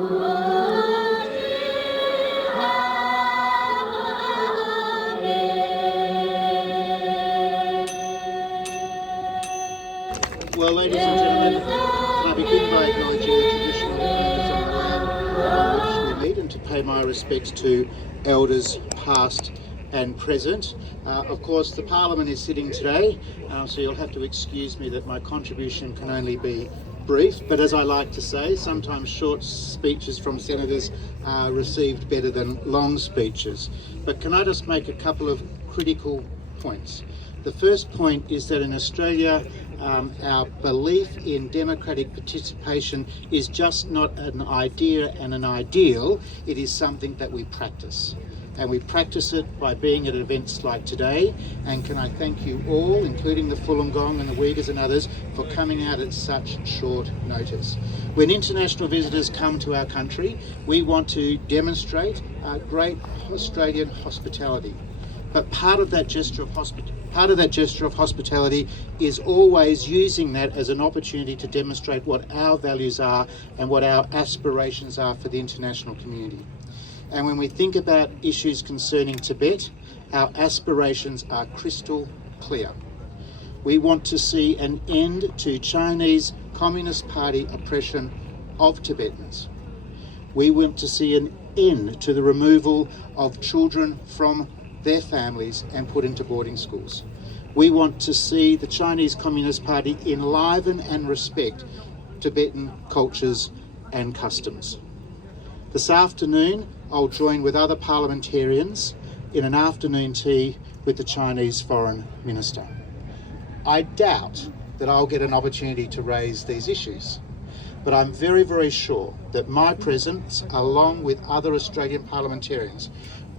Well, ladies and gentlemen, can I begin by acknowledging the traditional owners on the land on which we meet, and to pay my respects to elders past and present. Of course, the Parliament is sitting today, so you'll have to excuse me that my contribution can only be brief, but as I like to say, sometimes short speeches from senators are received better than long speeches. But can I just make a couple of critical points? The first point is that in Australia, our belief in democratic participation is just not an idea and an ideal, it is something that we practice. And we practice it by being at events like today. And can I thank you all, including the Falun Gong and the Uyghurs and others, for coming out at such short notice. When international visitors come to our country, we want to demonstrate great Australian hospitality. But part of that gesture of hospitality is always using that as an opportunity to demonstrate what our values are and what our aspirations are for the international community. And when we think about issues concerning Tibet, our aspirations are crystal clear. We want to see an end to Chinese Communist Party oppression of Tibetans. We want to see an end to the removal of children from their families and put into boarding schools. We want to see the Chinese Communist Party enliven and respect Tibetan cultures and customs. This afternoon, I'll join with other parliamentarians in an afternoon tea with the Chinese Foreign Minister. I doubt that I'll get an opportunity to raise these issues, but I'm very, very sure that my presence, along with other Australian parliamentarians,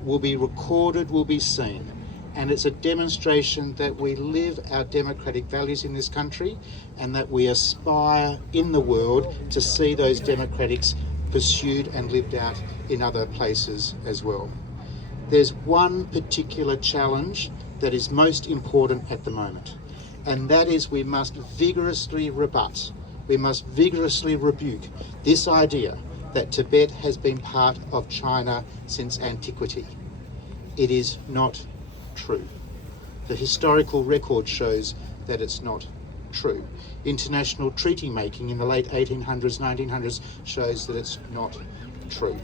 will be recorded, will be seen, and it's a demonstration that we live our democratic values in this country and that we aspire in the world to see those democratics pursued and lived out in other places as well. There's one particular challenge that is most important at the moment, and that is we must vigorously rebut, we must vigorously rebuke this idea that Tibet has been part of China since antiquity. It is not true. The historical record shows that it's not true. International treaty making in the late 1800s, 1900s shows that it's not true.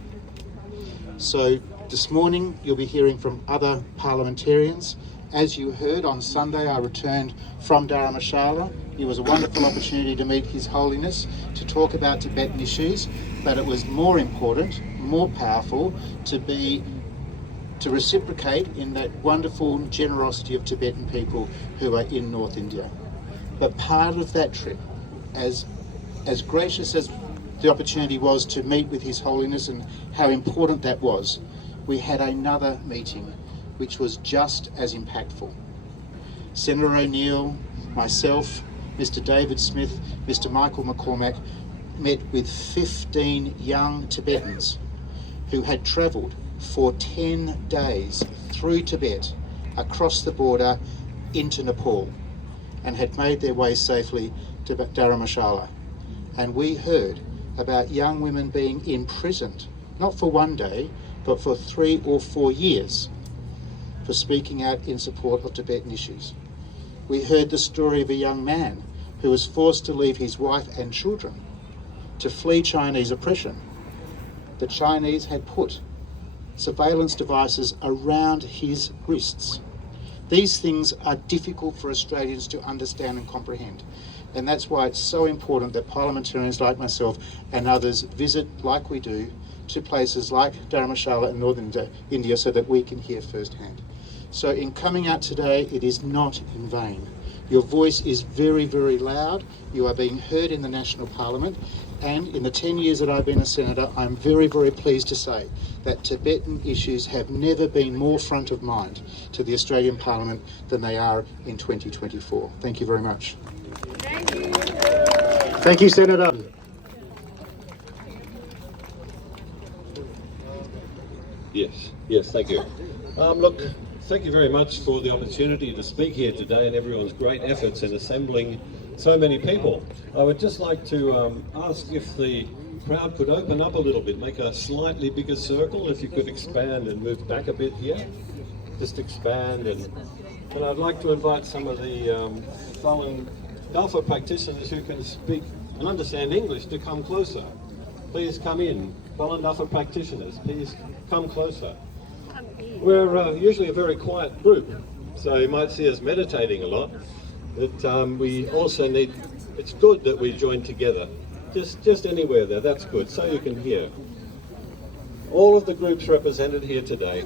So this morning you'll be hearing from other parliamentarians. As you heard, on Sunday I returned from Dharamshala. It was a wonderful opportunity to meet His Holiness, to talk about Tibetan issues, but it was more important, more powerful to reciprocate in that wonderful generosity of Tibetan people who are in North India. But part of that trip, as gracious as the opportunity was to meet with His Holiness and how important that was, we had another meeting which was just as impactful. Senator O'Neill, myself, Mr. David Smith, Mr. Michael McCormack met with 15 young Tibetans who had travelled for 10 days through Tibet, across the border into Nepal, and had made their way safely to Dharamshala. And we heard about young women being imprisoned, not for one day, but for 3 or 4 years, for speaking out in support of Tibetan issues. We heard the story of a young man who was forced to leave his wife and children to flee Chinese oppression. The Chinese had put surveillance devices around his wrists. These things are difficult for Australians to understand and comprehend. And that's why it's so important that parliamentarians like myself and others visit, like we do, to places like Dharamshala and Northern India so that we can hear firsthand. So in coming out today, it is not in vain. Your voice is very, very loud. You are being heard in the National Parliament. And in the 10 years that I've been a Senator, I'm very, very pleased to say that Tibetan issues have never been more front of mind to the Australian Parliament than they are in 2024. Thank you very much. Thank you. Thank you, Senator. Yes, thank you. Look, thank you very much for the opportunity to speak here today and everyone's great efforts in assembling so many people. I would just like to ask if the crowd could open up a little bit, make a slightly bigger circle. If you could expand and move back a bit here, just expand. And I'd like to invite some of the Falun Dafa practitioners who can speak and understand English to come closer. Please come in. Falun Dafa practitioners, please come closer. We're usually a very quiet group, so you might see us meditating a lot, but we also need, it's good that we join together. Just anywhere there, that's good, so you can hear. All of the groups represented here today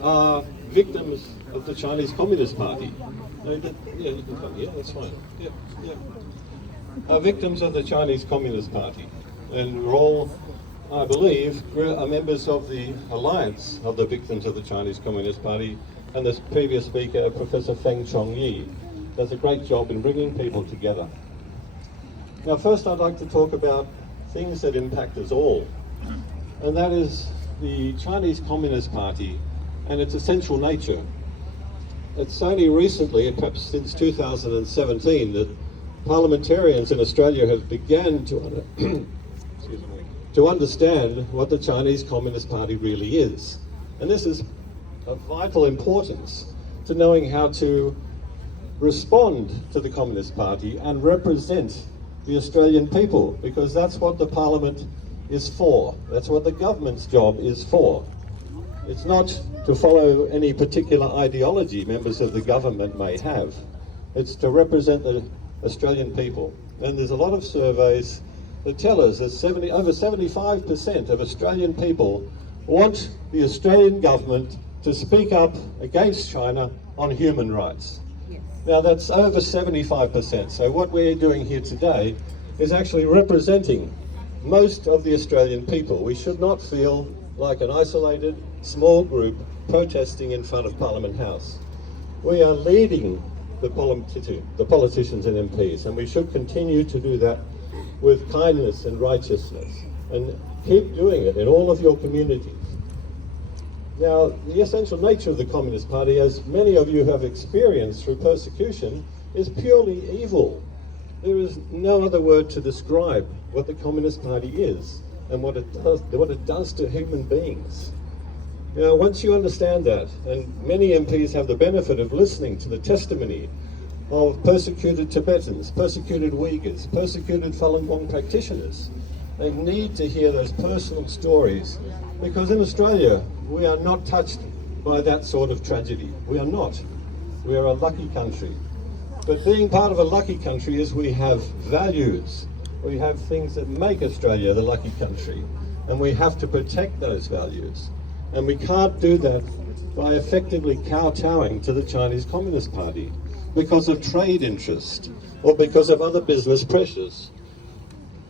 are victims of the Chinese Communist Party. Yeah, you can come here, that's fine. Yeah. Are victims of the Chinese Communist Party. And we're all, I believe, are members of the Alliance of the Victims of the Chinese Communist Party, and this previous speaker, Professor Feng Chongyi, does a great job in bringing people together. Now first I'd like to talk about things that impact us all, and that is the Chinese Communist Party and its essential nature. It's only recently, perhaps since 2017, that parliamentarians in Australia have begun to understand what the Chinese Communist Party really is. And this is of vital importance to knowing how to respond to the Communist Party and represent the Australian people, because that's what the Parliament is for. That's what the government's job is for. It's not to follow any particular ideology members of the government may have. It's to represent the Australian people. And there's a lot of surveys that tell us that over 75% of Australian people want the Australian government to speak up against China on human rights. Now that's over 75%, so what we're doing here today is actually representing most of the Australian people. We should not feel like an isolated, small group protesting in front of Parliament House. We are leading the politicians and MPs, and we should continue to do that with kindness and righteousness, and keep doing it in all of your communities. Now, the essential nature of the Communist Party, as many of you have experienced through persecution, is purely evil. There is no other word to describe what the Communist Party is and what it does to human beings. Now, once you understand that, and many MPs have the benefit of listening to the testimony of persecuted Tibetans, persecuted Uyghurs, persecuted Falun Gong practitioners, they need to hear those personal stories, because in Australia, we are not touched by that sort of tragedy. We are not. We are a lucky country. But being part of a lucky country is we have values. We have things that make Australia the lucky country. And we have to protect those values. And we can't do that by effectively kowtowing to the Chinese Communist Party because of trade interest or because of other business pressures.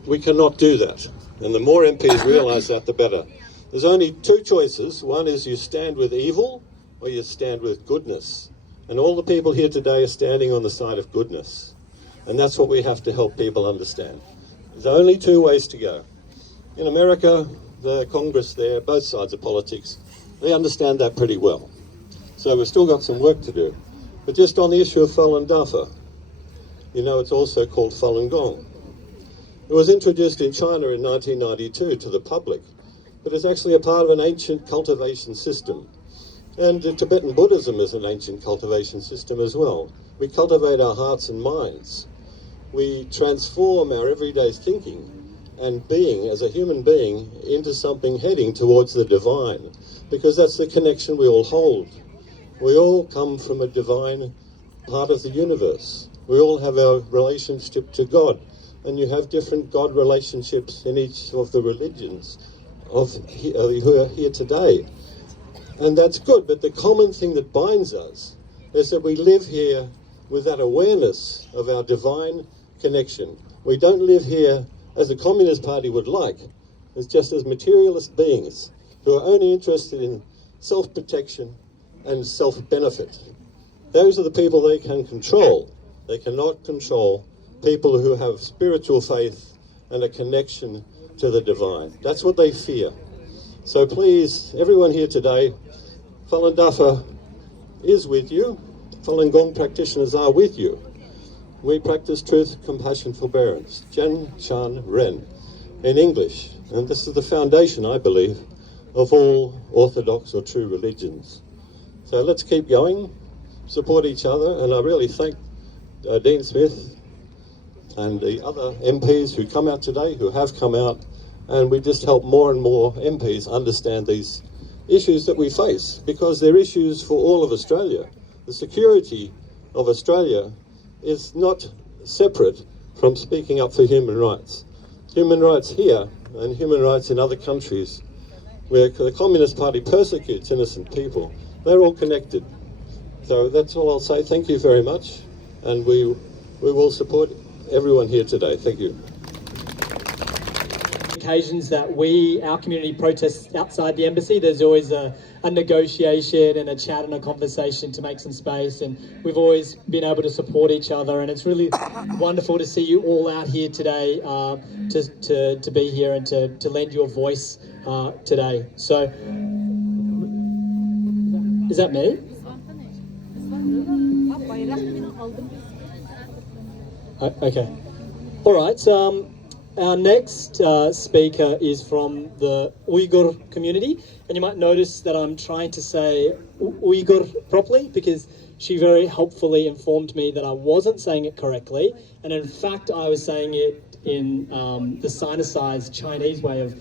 We cannot do that. And the more MPs realise that, the better. There's only two choices. One is you stand with evil or you stand with goodness. And all the people here today are standing on the side of goodness. And that's what we have to help people understand. There's only two ways to go. In America, the Congress there, both sides of politics, they understand that pretty well. So we've still got some work to do. But just on the issue of Falun Dafa, you know it's also called Falun Gong. It was introduced in China in 1992 to the public, but it's actually a part of an ancient cultivation system. And Tibetan Buddhism is an ancient cultivation system as well. We cultivate our hearts and minds. We transform our everyday thinking and being as a human being into something heading towards the divine, because that's the connection we all hold. We all come from a divine part of the universe. We all have our relationship to God, and you have different God relationships in each of the religions who are here today. And that's good, but the common thing that binds us is that we live here with that awareness of our divine connection. We don't live here as the Communist Party would like, as just as materialist beings who are only interested in self-protection and self-benefit. Those are the people they can control. They cannot control people who have spiritual faith and a connection to the divine. That's what they fear. So please, everyone here today, Falun Dafa is with you. Falun Gong practitioners are with you. We practice truth, compassion, forbearance. Jen, Chan, Ren. in English. And this is the foundation, I believe, of all orthodox or true religions. So let's keep going, support each other, and I really thank Dean Smith and the other MPs who come out today, who have come out, and we just help more and more MPs understand these issues that we face, because they're issues for all of Australia. The security of Australia is not separate from speaking up for human rights. Human rights here and human rights in other countries where the Communist Party persecutes innocent people, they're all connected. So that's all I'll say. Thank you very much, and we will support everyone here today. Thank you. Occasions that our community protests outside the embassy, there's always a negotiation and a chat and a conversation to make some space, and we've always been able to support each other, and it's really wonderful to see you all out here today to be here and to lend your voice today. So, is that me? Okay. All right. So, our next speaker is from the Uyghur community, and you might notice that I'm trying to say Uyghur properly because she very helpfully informed me that I wasn't saying it correctly, and in fact I was saying it in the Sinicized Chinese way of,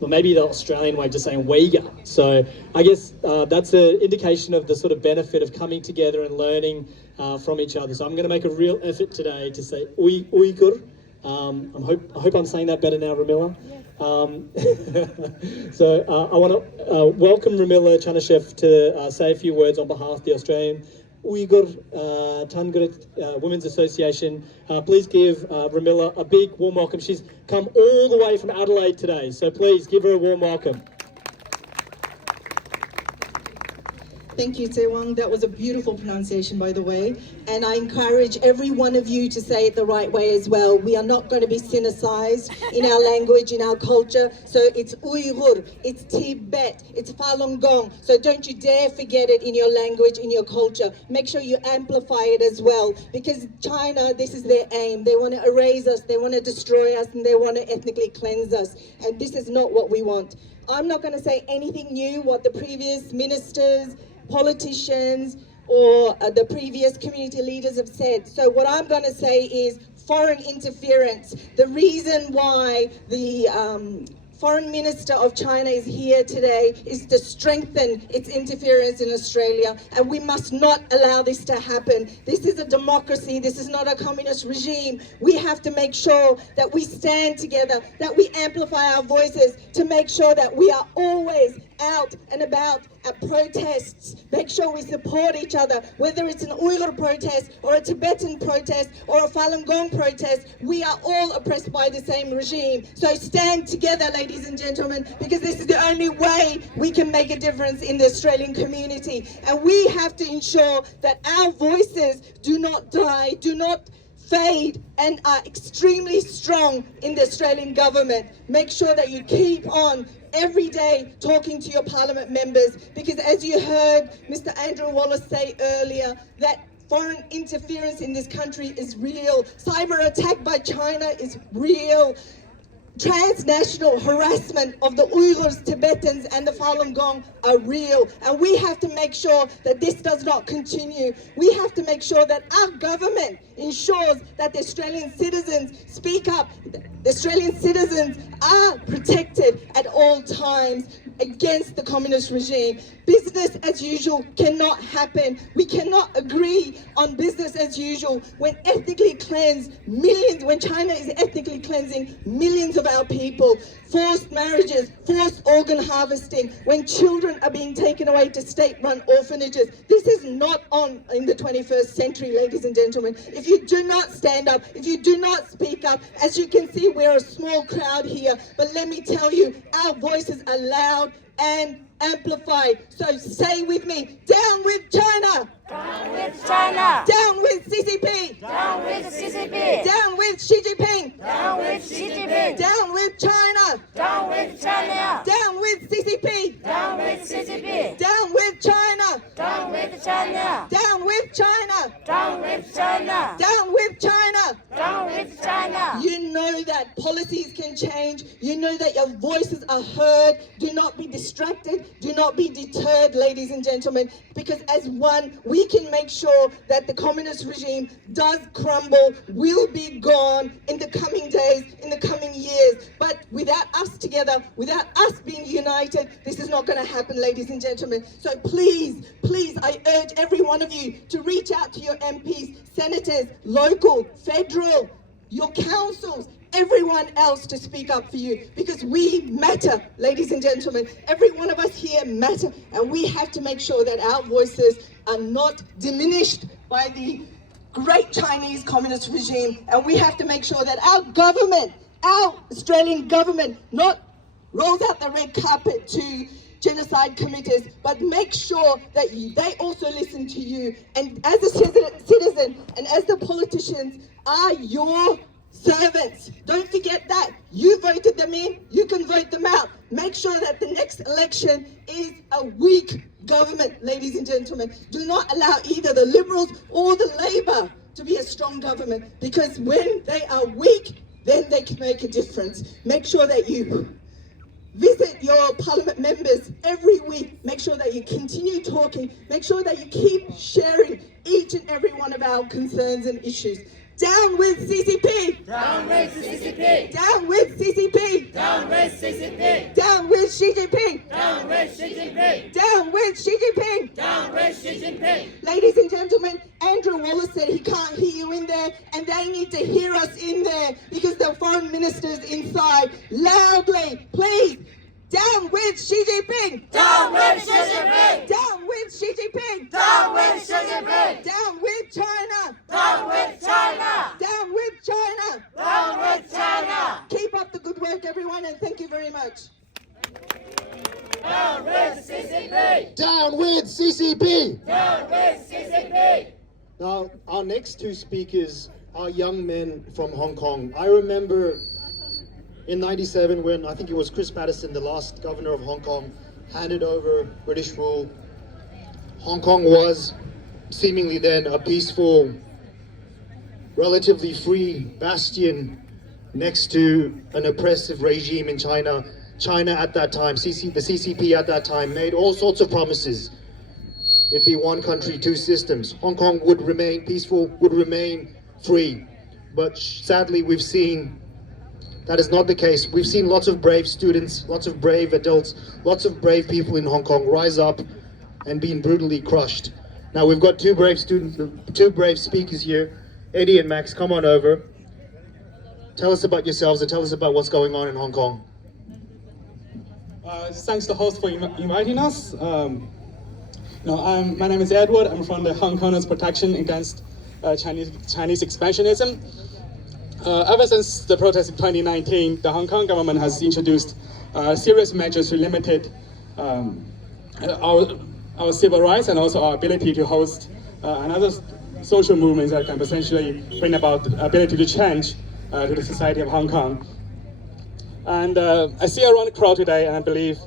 or maybe the Australian way of just saying Uyghur. So I guess that's an indication of the sort of benefit of coming together and learning from each other. So I'm going to make a real effort today to say Uyghur. I hope I'm saying that better now, Ramila. So I want to welcome Ramila Chanashev to say a few words on behalf of the Australian Uyghur Tangrit Women's Association. Please give Ramila a big warm welcome. She's come all the way from Adelaide today, so please give her a warm welcome. Thank you, Wang. That was a beautiful pronunciation, by the way. And I encourage every one of you to say it the right way as well. We are not going to be cynicized in our language, in our culture. So it's Uyghur, it's Tibet, it's Falun Gong. So don't you dare forget it in your language, in your culture. Make sure you amplify it as well. Because China, this is their aim. They want to erase us, they want to destroy us, and they want to ethnically cleanse us. And this is not what we want. I'm not going to say anything new, what the previous ministers, politicians, or the previous community leaders have said. So what I'm going to say is foreign interference. The reason why the Foreign Minister of China is here today is to strengthen its interference in Australia, and we must not allow this to happen. This is a democracy, this is not a communist regime. We have to make sure that we stand together, that we amplify our voices to make sure that we are always out and about at protests. Make sure we support each other, whether it's an Uyghur protest or a Tibetan protest or a Falun Gong protest. We are all oppressed by the same regime. So stand together, ladies and gentlemen, because this is the only way we can make a difference in the Australian community. And we have to ensure that our voices do not die, do not fade, and are extremely strong in the Australian government. Make sure that you keep on every day talking to your parliament members, because as you heard Mr. Andrew Wallace say earlier, that foreign interference in this country is real. Cyber attack by China is real. Transnational harassment of the Uyghurs, Tibetans, and the Falun Gong are real, and we have to make sure that this does not continue. We have to make sure that our government ensures that the Australian citizens speak up. The Australian citizens are protected at all times against the communist regime. Business as usual cannot happen. We cannot agree on business as usual when ethnically cleansed millions, when China is ethnically cleansing millions of our people. Forced marriages, forced organ harvesting, when children are being taken away to state-run orphanages. This is not on in the 21st century, ladies and gentlemen. If you do not stand up, if you do not speak up, as you can see, we're a small crowd here, but let me tell you, our voices are loud and amplified. So say with me, down with China! Down with China! Down with CCP! Down with CCP! Down with Xi Jinping! Down with Xi Jinping! Down with China! Down with China! Down with CCP! Down with CCP! Down with China! Down with China! Down with China! Down with China! Down with China! Down with China! You know that that policies can change. You know that your voices are heard. Do not be distracted. Do not be deterred, ladies and gentlemen, because as one, we can make sure that the communist regime does crumble, will be gone in the coming days, in the coming years. But without us together, without us being united, this is not going to happen, ladies and gentlemen. So please, please, I urge every one of you to reach out to your MPs, senators, local, federal, your councils, everyone else to speak up for you, because we matter, ladies and gentlemen. Every one of us here matter, and we have to make sure that our voices are not diminished by the great Chinese communist regime, and we have to make sure that our government, our Australian government, not rolls out the red carpet to genocide committees, but make sure that they also listen to you, and as a citizen and as the politicians are your servants. Don't forget that. You voted them in, you can vote them out. Make sure that the next election is a weak government, ladies and gentlemen. Do not allow either the Liberals or the Labor to be a strong government, because when they are weak, then they can make a difference. Make sure that you visit your parliament members every week. Make sure that you continue talking. Make sure that you keep sharing each and every one of our concerns and issues. Down with CCP! Down with CCP! Down with CCP! Down with CCP! Down with Xi Jinping! Down with Xi Jinping! Down with Xi Jinping! Down with Xi Jinping! Ladies and gentlemen, Andrew Wallace said he can't hear you in there, and they need to hear us in there, because the foreign minister's inside. Loudly, please! Down with Xi Jinping! Down with Xi Jinping! Down with Xi Jinping! Down with Xi Jinping! Down with China! Down with China! Down with China! Down with China! Keep up the good work, everyone, and thank you very much. Down with CCP! Down with CCP! Down with CCP! Now, our next two speakers are young men from Hong Kong. I remember in '97 when I think it was Chris Patterson, the last governor of Hong Kong, handed over British rule. Hong Kong was seemingly then a peaceful, relatively free bastion next to an oppressive regime in China. China at that time, the CCP at that time, made all sorts of promises. It'd be one country, two systems. Hong Kong would remain peaceful, would remain free. But sadly, we've seen that is not the case. We've seen lots of brave students, lots of brave adults, lots of brave people in Hong Kong rise up and being brutally crushed. Now we've got two brave speakers here. Eddie and Max, come on over. Tell us about yourselves and tell us about what's going on in Hong Kong. Thanks to the host for inviting us. My name is Edward. I'm from the Hong Kongers Protection Against Chinese Expansionism. Ever since the protests in 2019, the Hong Kong government has introduced serious measures to limit our civil rights and also our ability to host another social movements that can potentially bring about the ability to change to the society of Hong Kong. And I see around the crowd today, and I believe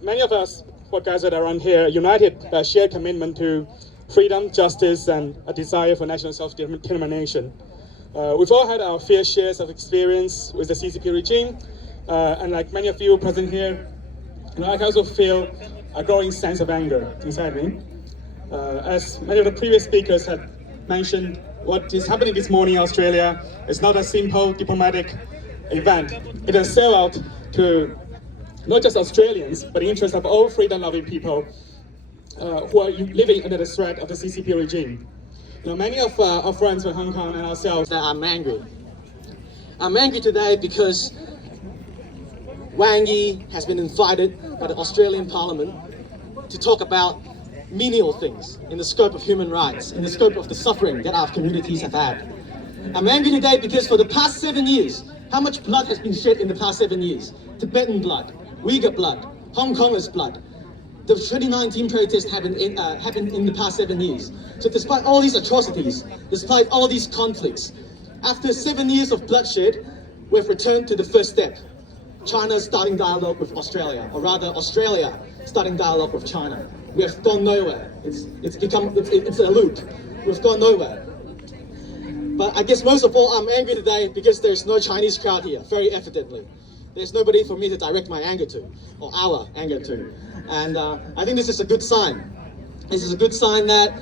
many of us who gathered around here united by a shared commitment to freedom, justice, and a desire for national self-determination. We've all had our fair shares of experience with the CCP regime, and like many of you present here, I can also feel a growing sense of anger inside me. As many of the previous speakers had mentioned, what is happening this morning in Australia is not a simple diplomatic event. It is a sellout to not just Australians, but the interests of all freedom-loving people who are living under the threat of the CCP regime. Many of our friends from Hong Kong and ourselves, I'm angry. I'm angry today because Wang Yi has been invited by the Australian Parliament to talk about menial things in the scope of human rights, in the scope of the suffering that our communities have had. I'm angry today because for the past 7 years, how much blood has been shed in the past 7 years? Tibetan blood, Uyghur blood, Hong Kongers blood. The 2019 protests happened in the past 7 years. So despite all these atrocities, despite all these conflicts, after 7 years of bloodshed, we've returned to the first step. China starting dialogue with Australia, or rather Australia starting dialogue with China. We have gone nowhere. It's a loop. We've gone nowhere. But I guess most of all, I'm angry today because there's no Chinese crowd here, very evidently. There's nobody for me to direct my anger to, or our anger to. And I think this is a good sign. This is a good sign that,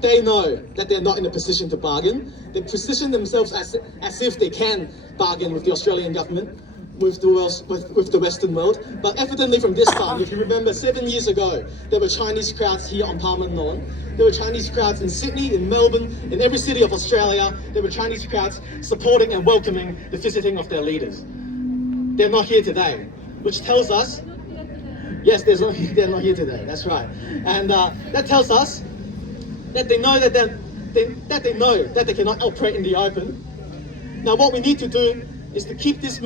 they know that they're not in a position to bargain. They position themselves as if they can bargain with the Australian government, with the Western world. But evidently from this time, if you remember 7 years ago, there were Chinese crowds here on Parliament Lawn. There were Chinese crowds in Sydney, in Melbourne, in every city of Australia. There were Chinese crowds supporting and welcoming the visiting of their leaders. They're not here today, which tells us, yes, they're not here today, that's right. And that tells us that they know that they cannot operate in the open. Now what we need to do is to keep this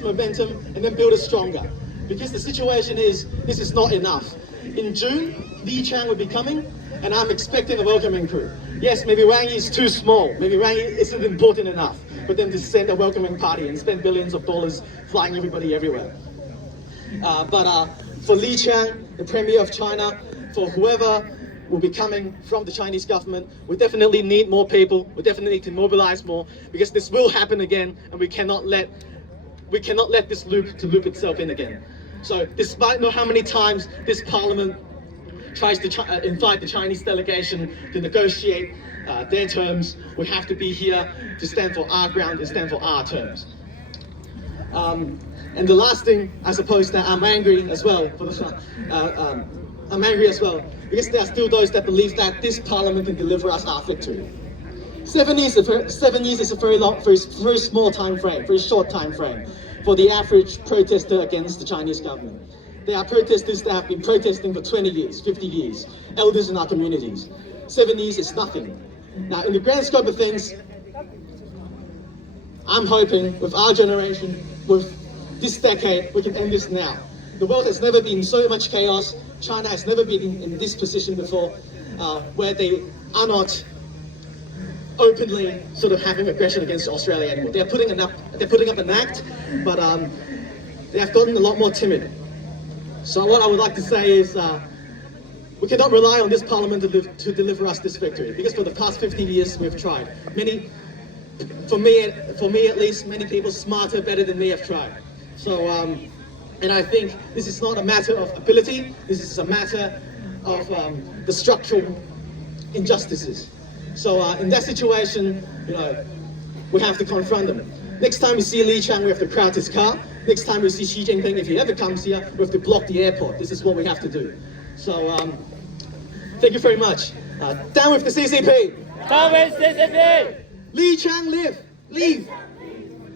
momentum and then build it stronger. Because the situation is, this is not enough. In June, Li Qiang will be coming, and I'm expecting a welcoming crew. Yes, maybe Wang Yi is too small, maybe Wang Yi isn't important enough for them to send a welcoming party and spend billions of dollars flying everybody everywhere. But for Li Qiang, the Premier of China, for whoever will be coming from the Chinese government, we definitely need more people. We definitely need to mobilize more, because this will happen again, and we cannot let this loop itself in again. So despite how many times this parliament tries to invite the Chinese delegation to negotiate their terms, we have to be here to stand for our ground and stand for our terms. And the last thing, I suppose, that I'm angry as well I'm angry as well because there are still those that believe that this parliament can deliver us our victory. 7 years is a very small time frame, very short time frame for the average protester against the Chinese government. There are protesters that have been protesting for 20 years, 50 years, elders in our communities. 7 years is nothing. Now, in the grand scope of things, I'm hoping with our generation, with this decade, we can end this now. The world has never been in so much chaos. China has never been in this position before, where they are not openly sort of having aggression against Australia anymore. They're putting up an act, but they have gotten a lot more timid. So what I would like to say is, we cannot rely on this parliament to deliver us this victory, because for the past 50 years we've tried. For me at least, many people smarter, better than me have tried. So, and I think this is not a matter of ability, this is a matter of the structural injustices. So in that situation, we have to confront them. Next time we see Li Qiang, we have to crowd his car. Next time we see Xi Jinping, if he ever comes here, we have to block the airport. This is what we have to do. So, thank you very much. Down with the CCP! Down with CCP! Li Qiang live! Leave!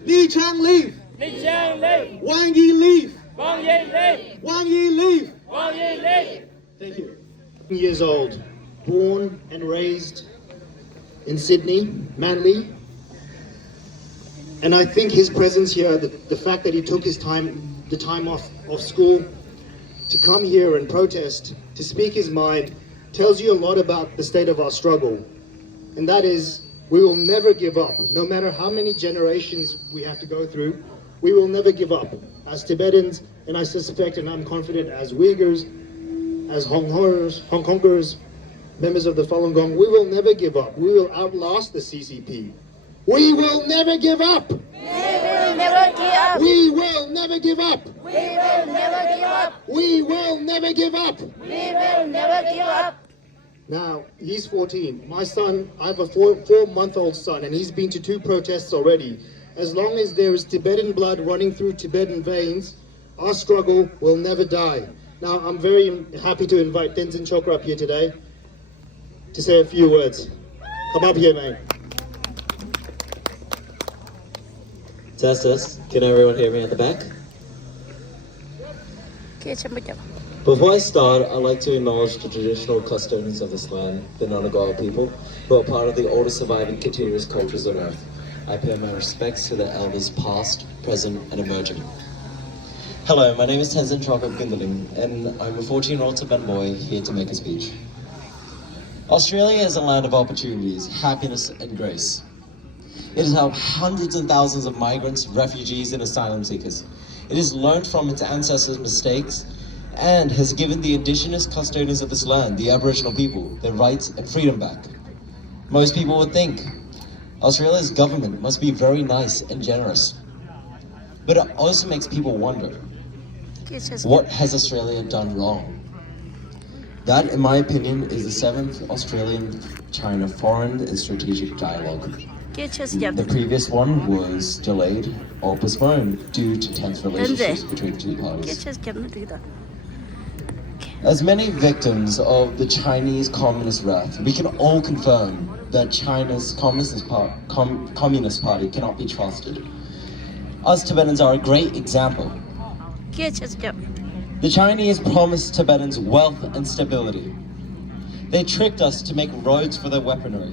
Li Qiang leave! Li Qiang leave! Wang Yi leave! Wang Yi leave! Wang Yi leave! Wang Yi leave! Thank you. Years old, born and raised in Sydney, Manly. And I think his presence here, the fact that he took the time off of school to come here and protest, to speak his mind, tells you a lot about the state of our struggle. And that is, we will never give up. No matter how many generations we have to go through, we will never give up. As Tibetans, and I suspect and I'm confident as Uyghurs, as Hong Kongers, members of the Falun Gong, we will never give up. We will outlast the CCP. We will never give up. We will never give up. We will never give up. We will never give up. We will never give up. We will never give up. Now, he's 14. My son, I have a four-month-old son, and he's been to 2 protests already. As long as there is Tibetan blood running through Tibetan veins, our struggle will never die. Now, I'm very happy to invite Tenzin Chokra up here today to say a few words. Come up here, mate. Test. Can everyone hear me at the back? Before I start, I'd like to acknowledge the traditional custodians of this land, the Ngunnawal people, who are part of the oldest surviving continuous cultures on Earth. I pay my respects to the elders past, present, and emerging. Hello, my name is Tenzin Chokra Gundaling, and I'm a 14-year-old Tibetan boy here to make a speech. Australia is a land of opportunities, happiness, and grace. It has helped hundreds and thousands of migrants, refugees, and asylum seekers. It has learned from its ancestors' mistakes and has given the indigenous custodians of this land, the Aboriginal people, their rights and freedom back. Most people would think Australia's government must be very nice and generous. But it also makes people wonder, what has Australia done wrong? That, in my opinion, is the 7th Australian-China Foreign and Strategic Dialogue. The previous one was delayed or postponed due to tense relationships between the two parties. As many victims of the Chinese Communist wrath, we can all confirm that China's Communist Party cannot be trusted. Us Tibetans are a great example. The Chinese promised Tibetans wealth and stability. They tricked us to make roads for their weaponry.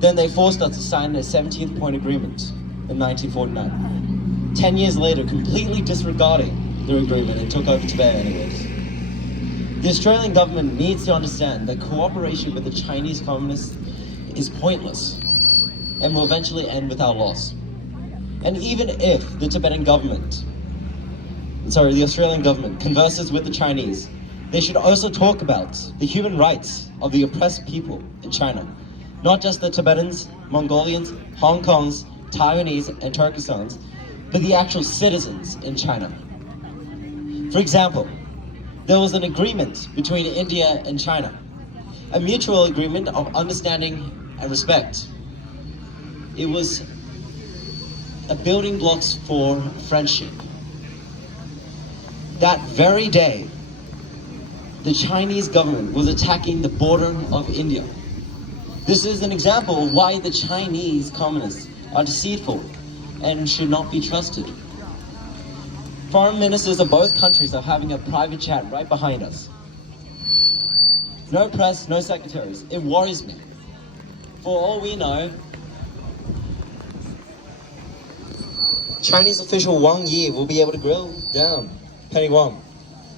Then they forced us to sign a 17th point agreement in 1949. 10 years later, completely disregarding the agreement and took over Tibet anyways. The Australian government needs to understand that cooperation with the Chinese communists is pointless and will eventually end with our loss. And even if the Australian government converses with the Chinese, they should also talk about the human rights of the oppressed people in China. Not just the Tibetans, Mongolians, Hong Kongs, Taiwanese, and Turkestans, but the actual citizens in China. For example, there was an agreement between India and China, a mutual agreement of understanding and respect. It was a building blocks for friendship. That very day, the Chinese government was attacking the border of India. This is an example of why the Chinese communists are deceitful and should not be trusted. Foreign ministers of both countries are having a private chat right behind us. No press, no secretaries. It worries me. For all we know, Chinese official Wang Yi will be able to grill down Penny Wang.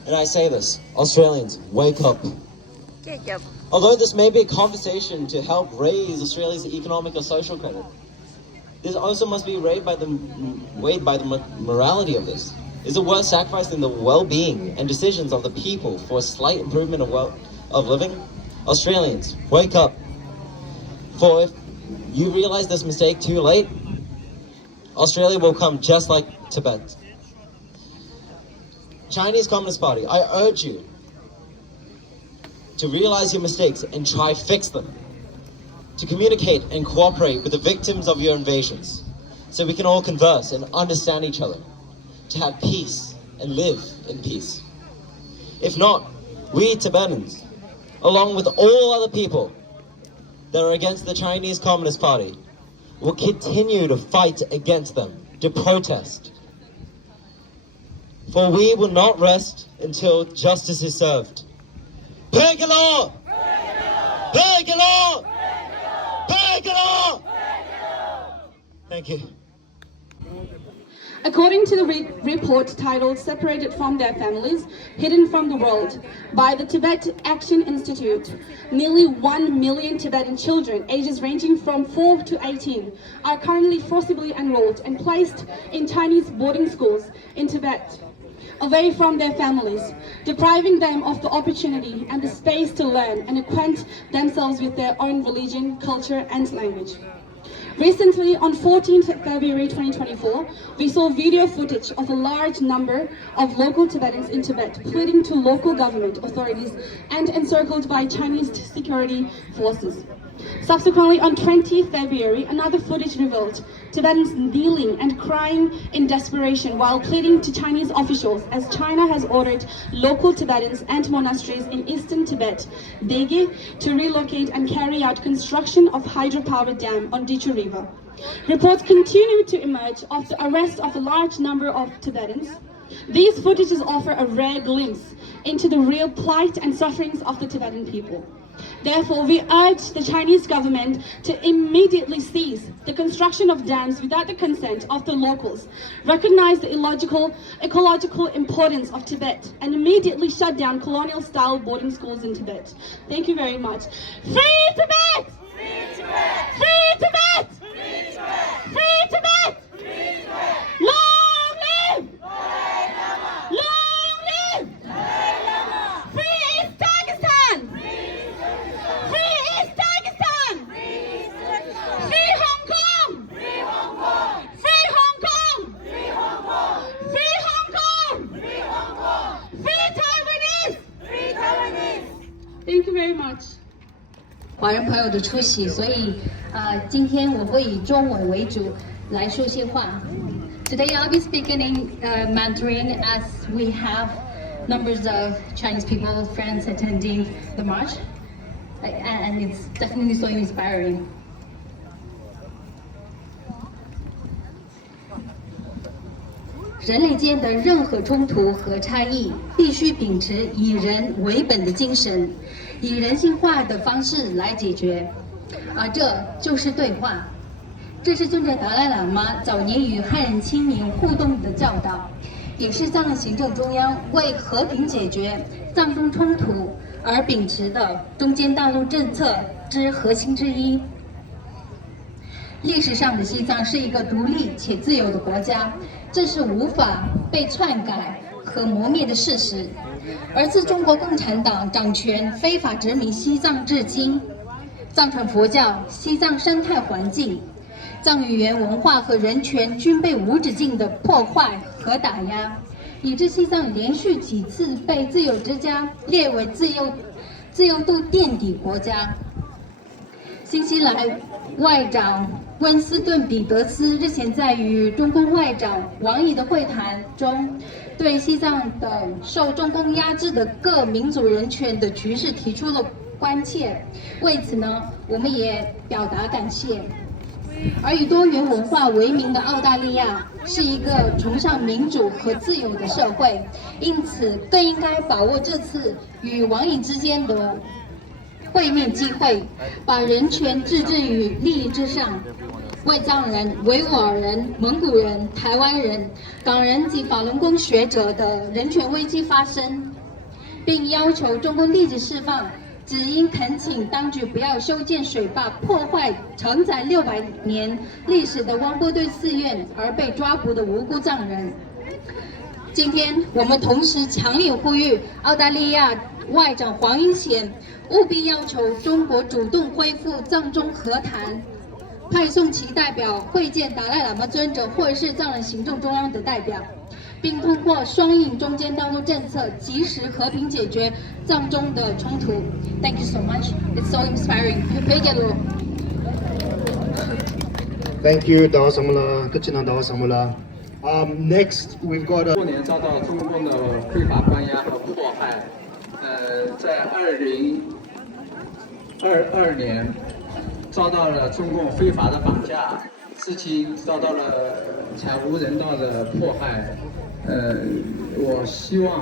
And I say this, Australians, wake up. Although this may be a conversation to help raise Australia's economic or social credit, this also must be weighed by the morality of this. Is it worth sacrificing the well-being and decisions of the people for a slight improvement of living? Australians, wake up. For if you realize this mistake too late, Australia will come just like Tibet. Chinese Communist Party, I urge you to realize your mistakes and try fix them. To communicate and cooperate with the victims of your invasions, so we can all converse and understand each other, to have peace and live in peace. If not, we Tibetans, along with all other people that are against the Chinese Communist Party, will continue to fight against them, to protest. For we will not rest until justice is served. Break the law! Break the law! Break the law! Thank you. According to the report titled Separated from Their Families, Hidden from the World by the Tibet Action Institute, nearly 1 million Tibetan children ages ranging from 4 to 18 are currently forcibly enrolled and placed in Chinese boarding schools in Tibet, away from their families, depriving them of the opportunity and the space to learn and acquaint themselves with their own religion, culture, and language. Recently, on 14th February 2024, we saw video footage of a large number of local Tibetans in Tibet pleading to local government authorities and encircled by Chinese security forces. Subsequently, on 20th February, another footage revealed Tibetans kneeling and crying in desperation while pleading to Chinese officials as China has ordered local Tibetans and monasteries in eastern Tibet, Dege, to relocate and carry out construction of hydropower dam on Dichu River. Reports continue to emerge of the arrest of a large number of Tibetans. These footages offer a rare glimpse into the real plight and sufferings of the Tibetan people. Therefore, we urge the Chinese government to immediately cease the construction of dams without the consent of the locals, recognize the ecological importance of Tibet, and immediately shut down colonial-style boarding schools in Tibet. Thank you very much. Free Tibet! Free Tibet! Free Tibet! Free Tibet! Free Tibet! Free Tibet! Long live! Long live! Free East Pakistan! Free East Pakistan! Free Hong very much. 华人朋友的出席，所以今天我会以中文为主来说些话。Today I'll be speaking in Mandarin as we have numbers of Chinese people, friends attending the march, and it's definitely so inspiring. 人类间的任何冲突和差异，必须秉持以人为本的精神，以人性化的方式来解决，而这就是对话。这是尊者达赖喇嘛早年与汉人青年互动的教导，也是藏人行政中央为和平解决藏中冲突而秉持的中间大陆政策之核心之一。历史上的西藏是一个独立且自由的国家，这是无法被篡改和磨灭的事实。而自中国共产党掌权非法殖民西藏至今，藏传佛教、西藏生态环境、藏语言文化和人权均被无止境的破坏和打压，以致西藏连续几次被自由之家列为自由度垫底国家。新西兰外长温斯顿·彼得斯日前在与中共外长王毅的会谈中，对西藏等受中共压制的各民族人权的局势提出了关切。为此呢，我们也表达感谢。而以多元文化为名的澳大利亚是一个崇尚民主和自由的社会，因此更应该把握这次与王毅之间的会面机会，把人权置之于利益之上，为藏人、维吾尔人、蒙古人、台湾人、港人及法轮功学者的人权危机发声，并要求中共立即释放只因恳请当局不要修建水坝，破坏承载600年历史的汪波队寺院而被抓捕的无辜藏人。今天我们同时强烈呼吁澳大利亚外长黄英贤务必要求中国主动恢复藏中和谈，派送其代表会见达赖喇嘛尊者或者是藏人行政中央的代表，并通过双印中间道路政策及时和平解决藏中的冲突。Thank you so much. It's so inspiring. Thank you, Dawa Samula. Kachina Dawa Samula. Next, we've got a. 多年遭到中共的非法关押和迫害，在2022年遭到了中共非法的绑架，至今遭到了惨无人道的迫害。我希望。